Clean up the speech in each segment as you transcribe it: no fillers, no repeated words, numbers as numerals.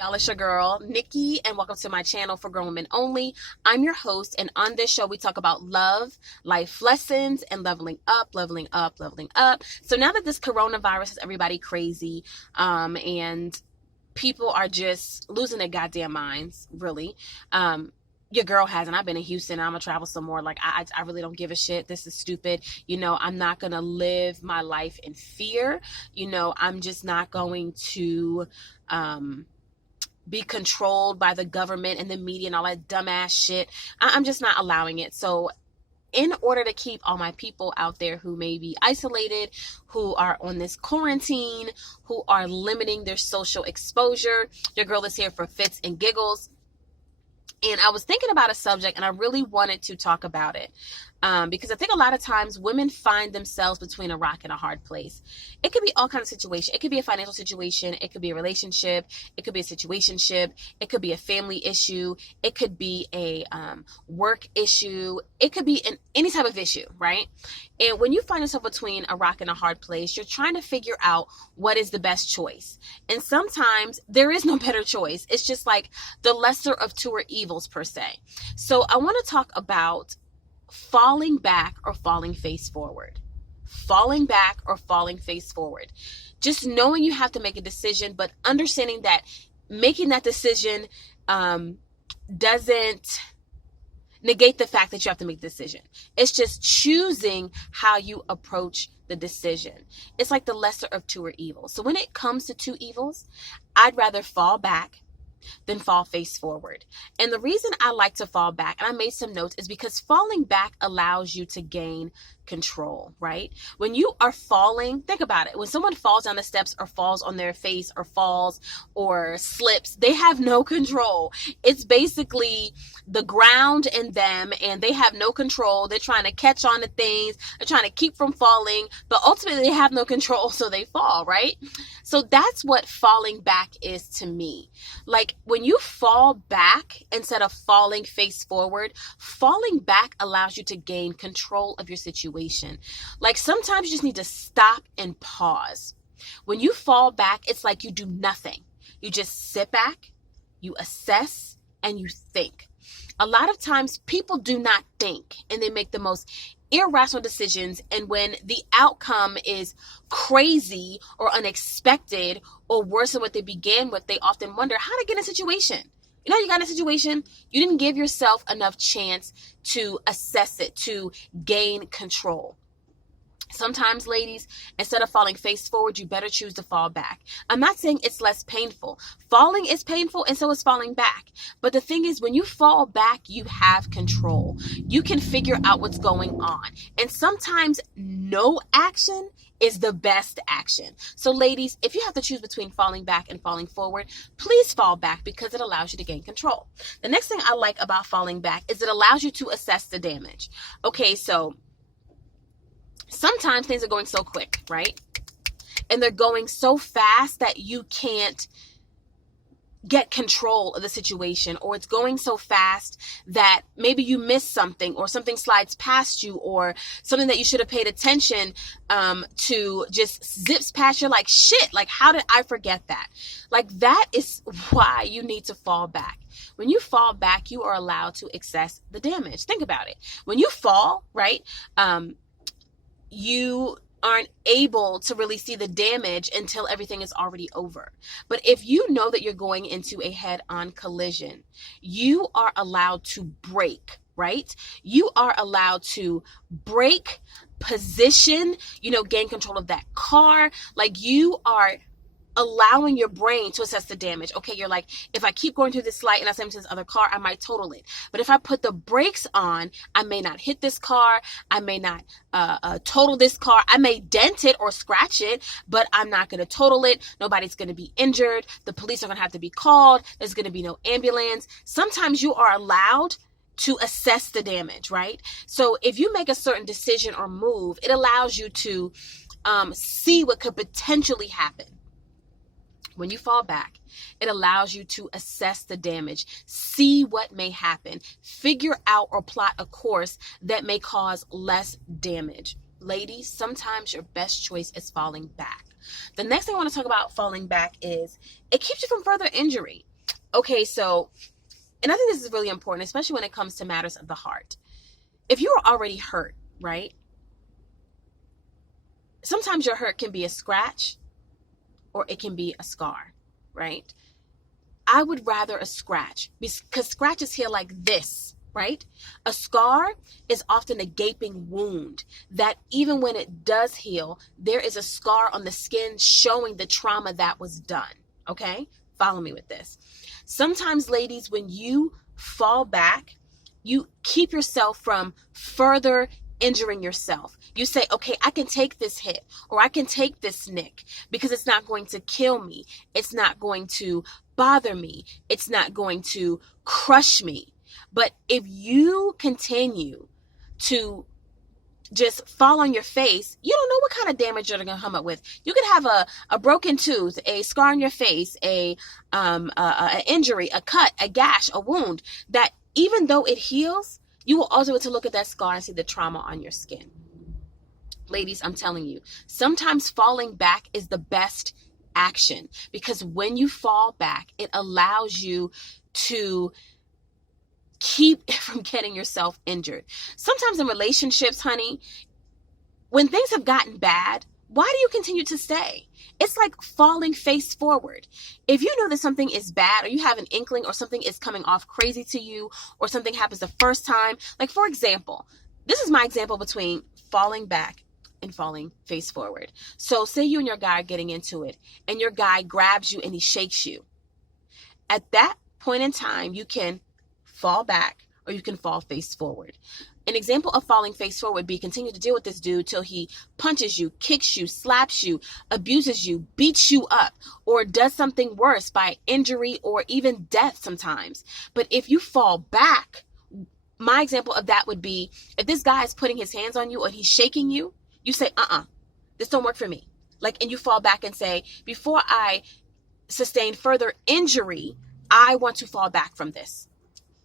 Y'all, it's your girl, Nikki, and welcome to my channel for Grown Women Only. I'm your host, and on this show, we talk about love, life lessons, and leveling up, leveling up, leveling up. So now that this coronavirus has everybody crazy, and people are just losing their goddamn minds, really. Your girl hasn't. I've been in Houston. I'm gonna travel some more. Like I really don't give a shit. This is stupid. I'm not gonna live my life in fear. I'm just not going to be controlled by the government and the media and all that dumbass shit. I'm just not allowing it. So in order to keep all my people out there who may be isolated, who are on this quarantine, who are limiting their social exposure, your girl is here for fits and giggles. And I was thinking about a subject and I really wanted to talk about it. Because I think a lot of times women find themselves between a rock and a hard place. It could be all kinds of situations. It could be a financial situation. It could be a relationship. It could be a situationship. It could be a family issue. It could be a work issue. It could be any type of issue, right? And when you find yourself between a rock and a hard place, you're trying to figure out what is the best choice. And sometimes there is no better choice. It's just like the lesser of two evils per se. So I want to talk about falling back or falling face forward. Falling back or falling face forward. Just knowing you have to make a decision, but understanding that making that decision doesn't negate the fact that you have to make the decision. It's just choosing how you approach the decision. It's like the lesser of two evils. So when it comes to two evils, I'd rather fall back than fall face forward. And the reason I like to fall back, and I made some notes, is because falling back allows you to gain control, right? When you are falling, think about it. When someone falls down the steps or falls on their face or falls or slips, they have no control. It's basically the ground in them and they have no control. They're trying to catch on to things. They're trying to keep from falling, but ultimately they have no control, so they fall, right? So that's what falling back is to me. Like when you fall back instead of falling face forward, falling back allows you to gain control of your situation. Like sometimes you just need to stop and pause. When you fall back, it's like you do nothing. You just sit back, you assess, and you think. A lot of times people do not think and they make the most irrational decisions, and when the outcome is crazy or unexpected or worse than what they began with, they often wonder how to get in a situation. You got in a situation, you didn't give yourself enough chance to assess it, to gain control. Sometimes, ladies, instead of falling face forward, you better choose to fall back. I'm not saying it's less painful. Falling is painful and so is falling back. But the thing is, when you fall back, you have control. You can figure out what's going on. And sometimes no action is the best action. So ladies, if you have to choose between falling back and falling forward, please fall back because it allows you to gain control. The next thing I like about falling back is it allows you to assess the damage. Okay, so sometimes things are going so quick, right? And they're going so fast that you can't get control of the situation, or it's going so fast that maybe you miss something or something slides past you or something that you should have paid attention to just zips past you like shit. Like, how did I forget that? Like, that is why you need to fall back. When you fall back, you are allowed to assess the damage. Think about it. When you fall, right, you aren't able to really see the damage until everything is already over. But if you know that you're going into a head-on collision, you are allowed to brake, right? You are allowed to brake, position, gain control of that car. Like you are allowing your brain to assess the damage. Okay, you're like, if I keep going through this light and I send to this other car, I might total it. But if I put the brakes on, I may not hit this car. I may not total this car. I may dent it or scratch it, but I'm not going to total it. Nobody's going to be injured. The police are going to have to be called. There's going to be no ambulance. Sometimes you are allowed to assess the damage, right? So if you make a certain decision or move, it allows you to see what could potentially happen. When you fall back, it allows you to assess the damage, see what may happen, figure out or plot a course that may cause less damage. Ladies, sometimes your best choice is falling back. The next thing I want to talk about falling back is it keeps you from further injury. Okay, so, and I think this is really important, especially when it comes to matters of the heart. If you are already hurt, right? Sometimes your hurt can be a scratch or it can be a scar, right? I would rather a scratch because scratches heal like this, right? A scar is often a gaping wound that even when it does heal, there is a scar on the skin showing the trauma that was done, okay? Follow me with this. Sometimes, ladies, when you fall back, you keep yourself from further injuring yourself. You say, okay, I can take this hit or I can take this nick because it's not going to kill me. It's not going to bother me. It's not going to crush me. But if you continue to just fall on your face, you don't know what kind of damage you're going to come up with. You could have a broken tooth, a scar on your face, a injury, a cut, a gash, a wound that even though it heals, you will also be able to look at that scar and see the trauma on your skin. Ladies, I'm telling you, sometimes falling back is the best action because when you fall back, it allows you to keep from getting yourself injured. Sometimes in relationships, honey, when things have gotten bad, why do you continue to stay? It's like falling face forward. If you know that something is bad or you have an inkling or something is coming off crazy to you or something happens the first time, like for example, this is my example between falling back and falling face forward. So say you and your guy are getting into it and your guy grabs you and he shakes you. At that point in time, you can fall back or you can fall face forward. An example of falling face forward would be continue to deal with this dude till he punches you, kicks you, slaps you, abuses you, beats you up, or does something worse by injury or even death sometimes. But if you fall back, my example of that would be if this guy is putting his hands on you or he's shaking you, you say, this don't work for me. Like, and you fall back and say, before I sustain further injury, I want to fall back from this.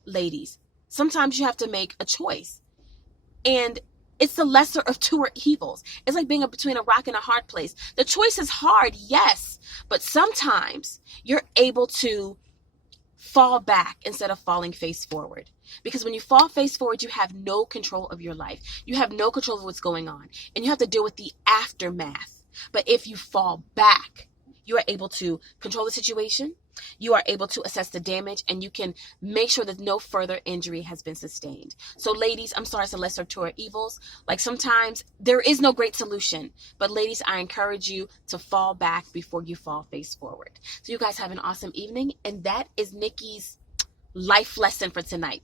Ladies, sometimes you have to make a choice. And it's the lesser of two evils. It's like being between a rock and a hard place. The choice is hard, yes, but sometimes you're able to fall back instead of falling face forward. Because when you fall face forward, you have no control of your life. You have no control of what's going on. And you have to deal with the aftermath. But if you fall back, you are able to control the situation. You are able to assess the damage and you can make sure that no further injury has been sustained. So ladies, I'm sorry, it's a lesser of two evils. Like sometimes there is no great solution, but ladies, I encourage you to fall back before you fall face forward. So you guys have an awesome evening. And that is Nikki's life lesson for tonight.